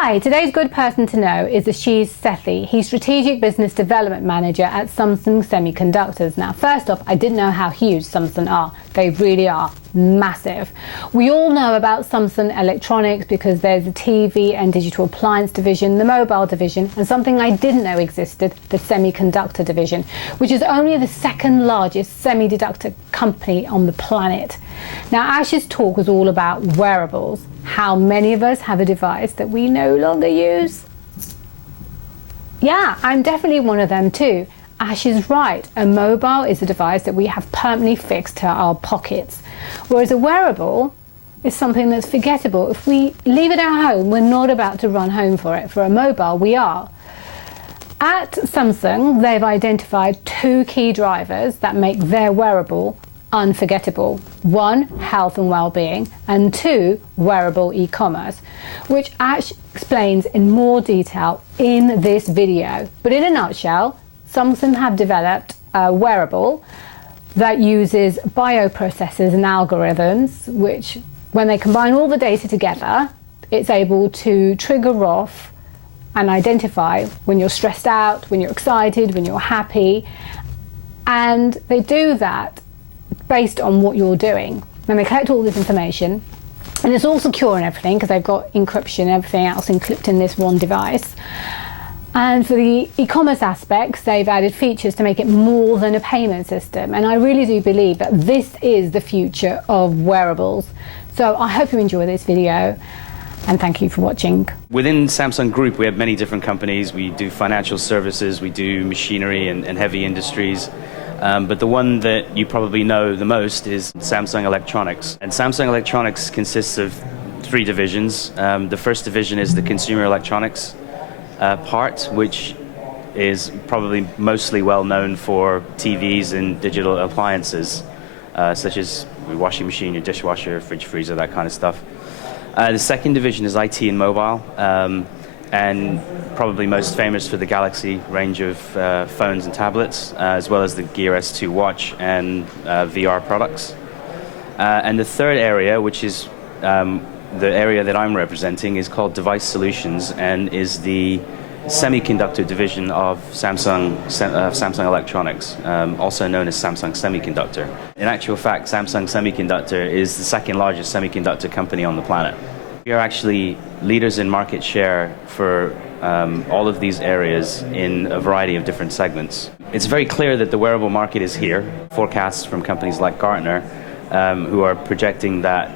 Hi, today's good person to know is Ashish Sethi. He's Strategic Business Development Manager at Samsung Semiconductors. Now, first off, I didn't know how huge Samsung are. They really are massive. We all know about Samsung Electronics because there's the TV and digital appliance division, the mobile division, and something I didn't know existed, the semiconductor division, which is only the second largest semiconductor company on the planet. Now, Ash's talk was all about wearables. How many of us have a device that we no longer use? Yeah, I'm definitely one of them too. Ash is right. A mobile is a device that we have permanently fixed to our pockets, whereas a wearable is something that's forgettable. If we leave it at home, we're not about to run home for it. For a mobile, we are. At Samsung, they've identified two key drivers that make their wearable unforgettable. One, health and well-being, and two, wearable e-commerce, which Ash explains in more detail in this video. But in a nutshell, Samsung have developed a wearable that uses bioprocessors and algorithms, which when they combine all the data together, it's able to trigger off and identify when you're stressed out, when you're excited, when you're happy. And they do that based on what you're doing. And they collect all this information, and it's all secure and everything because they've got encryption and everything else encrypted in this one device. And for the e-commerce aspects, they've added features to make it more than a payment system. And I really do believe that this is the future of wearables. So I hope you enjoy this video, and thank you for watching. Within Samsung Group, we have many different companies. We do financial services, we do machinery and heavy industries. But the one that you probably know the most is Samsung Electronics. And Samsung Electronics consists of three divisions. The first division is the consumer electronics part, which is probably mostly well known for TVs and digital appliances, such as your washing machine, your dishwasher, fridge, freezer, that kind of stuff. The second division is IT and mobile, and probably most famous for the Galaxy range of phones and tablets, as well as the Gear S2 watch and VR products. And the third area, which is the area that I'm representing, is called Device Solutions and is the semiconductor division of Samsung Electronics, also known as Samsung Semiconductor. In actual fact, Samsung Semiconductor is the second largest semiconductor company on the planet. We are actually leaders in market share for all of these areas in a variety of different segments. It's very clear that the wearable market is here. Forecasts from companies like Gartner, who are projecting that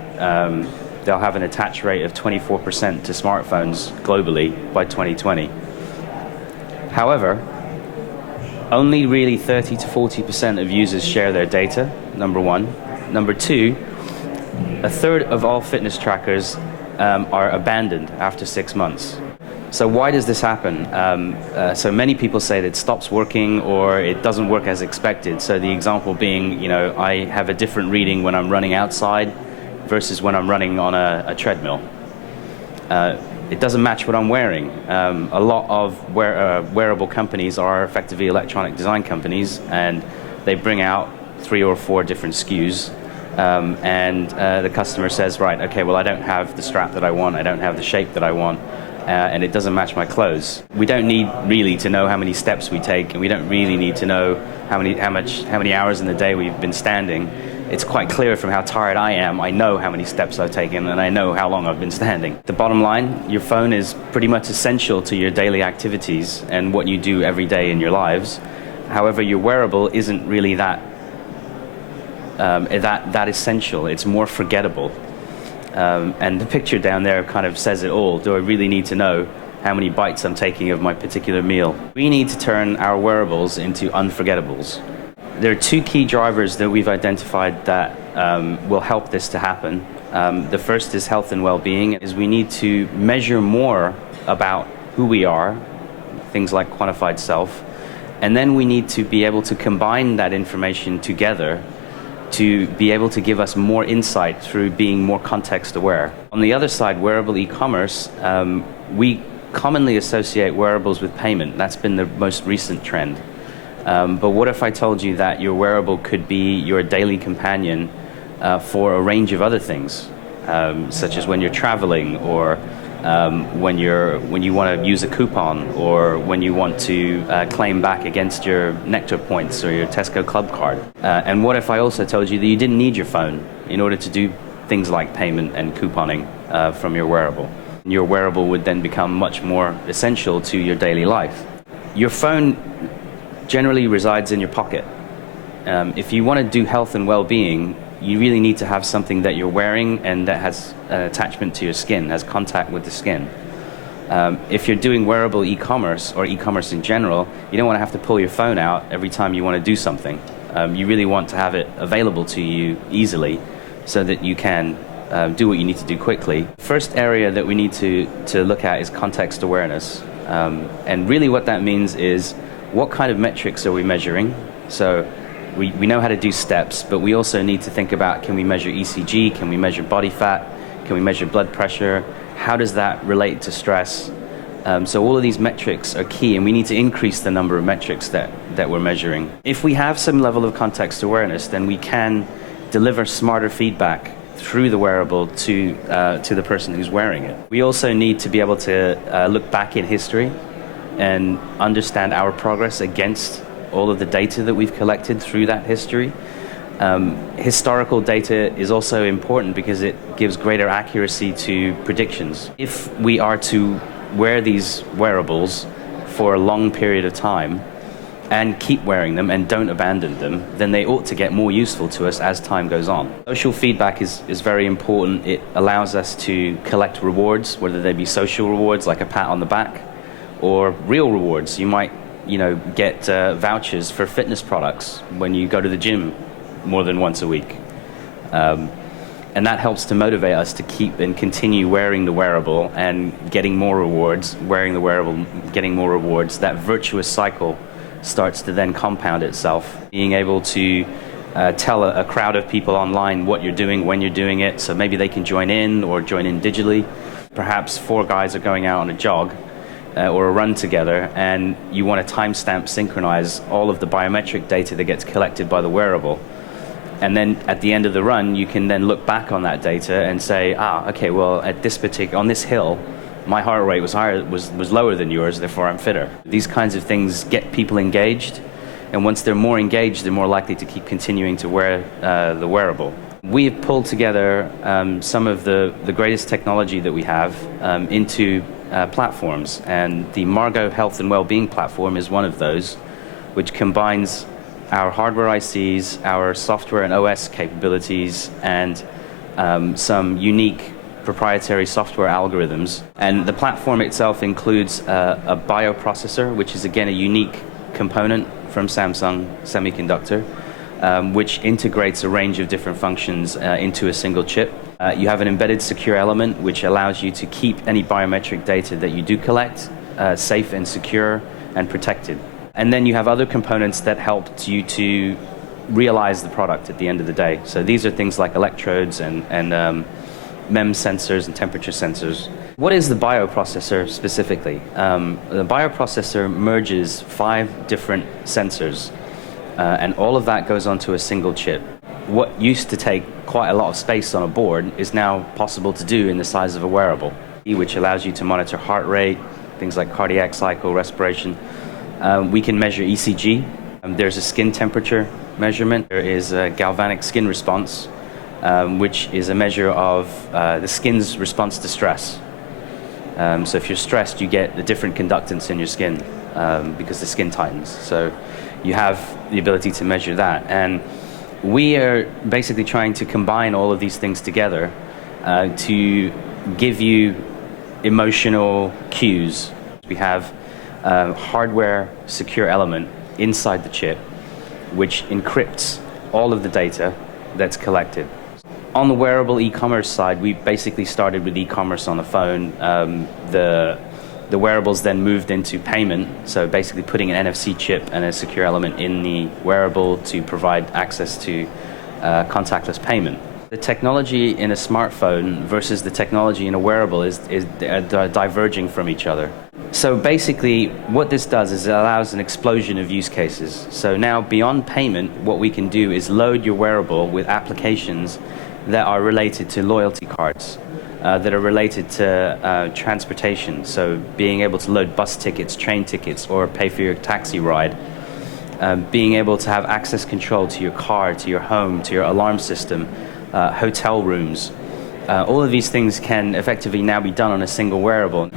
they'll have an attach rate of 24% to smartphones globally by 2020. However, only really 30 to 40% of users share their data, number one. Number two, a third of all fitness trackers are abandoned after 6 months. So why does this happen? So many people say that it stops working or it doesn't work as expected. So the example being, I have a different reading when I'm running outside versus when I'm running on a treadmill. It doesn't match what I'm wearing. A lot of wearable companies are effectively electronic design companies, and they bring out 3 or 4 different SKUs. And the customer says, right, okay, well, I don't have the strap that I want, I don't have the shape that I want, and it doesn't match my clothes. We don't need really to know how many steps we take, and we don't really need to know how many hours in the day we've been standing. It's quite clear from how tired I am. I know how many steps I've taken, and I know how long I've been standing. The bottom line, your phone is pretty much essential to your daily activities and what you do every day in your lives. However, your wearable isn't really that essential. It's more forgettable. And the picture down there kind of says it all. Do I really need to know how many bites I'm taking of my particular meal? We need to turn our wearables into unforgettables. There are two key drivers that we've identified that will help this to happen. The first is health and well-being. Is we need to measure more about who we are, things like quantified self, and then we need to be able to combine that information together to be able to give us more insight through being more context aware. On the other side, wearable e-commerce, we commonly associate wearables with payment. That's been the most recent trend. But what if I told you that your wearable could be your daily companion for a range of other things, such as when you're traveling or when you want to use a coupon, or when you want to claim back against your Nectar points or your Tesco Club card. And what if I also told you that you didn't need your phone in order to do things like payment and couponing from your wearable? Your wearable would then become much more essential to your daily life. Your phone generally resides in your pocket. If you want to do health and well-being, you really need to have something that you're wearing and that has an attachment to your skin, has contact with the skin. If you're doing wearable e-commerce or e-commerce in general, you don't want to have to pull your phone out every time you want to do something. You really want to have it available to you easily so that you can do what you need to do quickly. First area that we need to look at is context awareness. And really what that means is, what kind of metrics are we measuring? So we know how to do steps, but we also need to think about, can we measure ECG? Can we measure body fat? Can we measure blood pressure? How does that relate to stress? So all of these metrics are key, and we need to increase the number of metrics that we're measuring. If we have some level of context awareness, then we can deliver smarter feedback through the wearable to the person who's wearing it. We also need to be able to look back in history and understand our progress against all of the data that we've collected through that history. Historical data is also important because it gives greater accuracy to predictions. If we are to wear these wearables for a long period of time and keep wearing them and don't abandon them, then they ought to get more useful to us as time goes on. Social feedback is very important. It allows us to collect rewards, whether they be social rewards like a pat on the back, or real rewards. You might get vouchers for fitness products when you go to the gym more than once a week. And that helps to motivate us to keep and continue wearing the wearable and getting more rewards, wearing the wearable, getting more rewards. That virtuous cycle starts to then compound itself. Being able to tell a crowd of people online what you're doing, when you're doing it, so maybe they can join in or join in digitally. Perhaps 4 guys are going out on a jog or a run together, and you want to timestamp synchronize all of the biometric data that gets collected by the wearable. And then at the end of the run, you can then look back on that data and say, okay, well, at this on this hill, my heart rate was lower than yours, therefore I'm fitter. These kinds of things get people engaged, and once they're more engaged, they're more likely to keep continuing to wear the wearable. We have pulled together some of the greatest technology that we have into platforms, and the Margo Health and Wellbeing platform is one of those, which combines our hardware ICs, our software and OS capabilities, and some unique proprietary software algorithms. And the platform itself includes a bioprocessor, which is again a unique component from Samsung Semiconductor, which integrates a range of different functions into a single chip. You have an embedded secure element, which allows you to keep any biometric data that you do collect safe and secure and protected. And then you have other components that help you to realize the product at the end of the day. So these are things like electrodes and MEMS sensors and temperature sensors. What is the bioprocessor specifically? The bioprocessor merges 5 different sensors, and all of that goes onto a single chip. What used to take quite a lot of space on a board is now possible to do in the size of a wearable, which allows you to monitor heart rate, things like cardiac cycle, respiration. We can measure ECG. There's a skin temperature measurement. There is a galvanic skin response, which is a measure of the skin's response to stress. So if you're stressed, you get a different conductance in your skin because the skin tightens. So you have the ability to measure that. And we are basically trying to combine all of these things together to give you emotional cues. We have a hardware secure element inside the chip, which encrypts all of the data that's collected. On the wearable e-commerce side, we basically started with e-commerce on the phone. The wearables then moved into payment, so basically putting an NFC chip and a secure element in the wearable to provide access to contactless payment. The technology in a smartphone versus the technology in a wearable is diverging from each other. So basically, what this does is it allows an explosion of use cases. So now, beyond payment, what we can do is load your wearable with applications that are related to loyalty cards, that are related to transportation. So being able to load bus tickets, train tickets, or pay for your taxi ride. Being able to have access control to your car, to your home, to your alarm system, hotel rooms. All of these things can effectively now be done on a single wearable.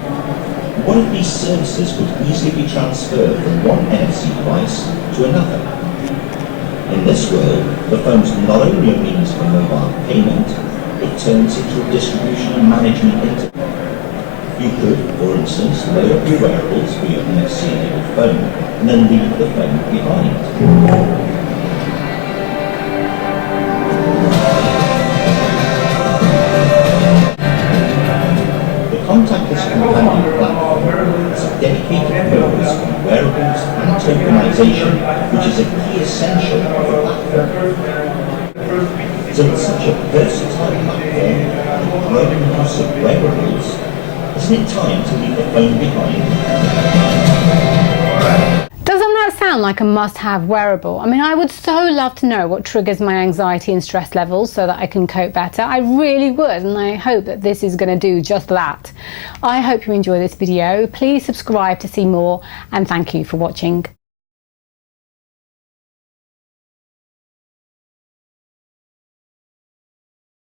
One of these services could easily be transferred from one NFC device to another. In this world, the phone's not only a means for mobile payment, it turns into a distribution and management interface. You could, for instance, load up your wearables for your NFC-enabled phone and then leave the phone behind. Contactless companion platform is a dedicated focus on wearables and tokenization, which is a key essential of the platform. So it's such a versatile platform and a growing use of wearables, isn't it time to leave the phone behind? Doesn't that sound like a must-have wearable? I mean, I would so love to know what triggers my anxiety and stress levels so that I can cope better. I really would, and I hope that this is going to do just that. I hope you enjoy this video. Please subscribe to see more, and thank you for watching.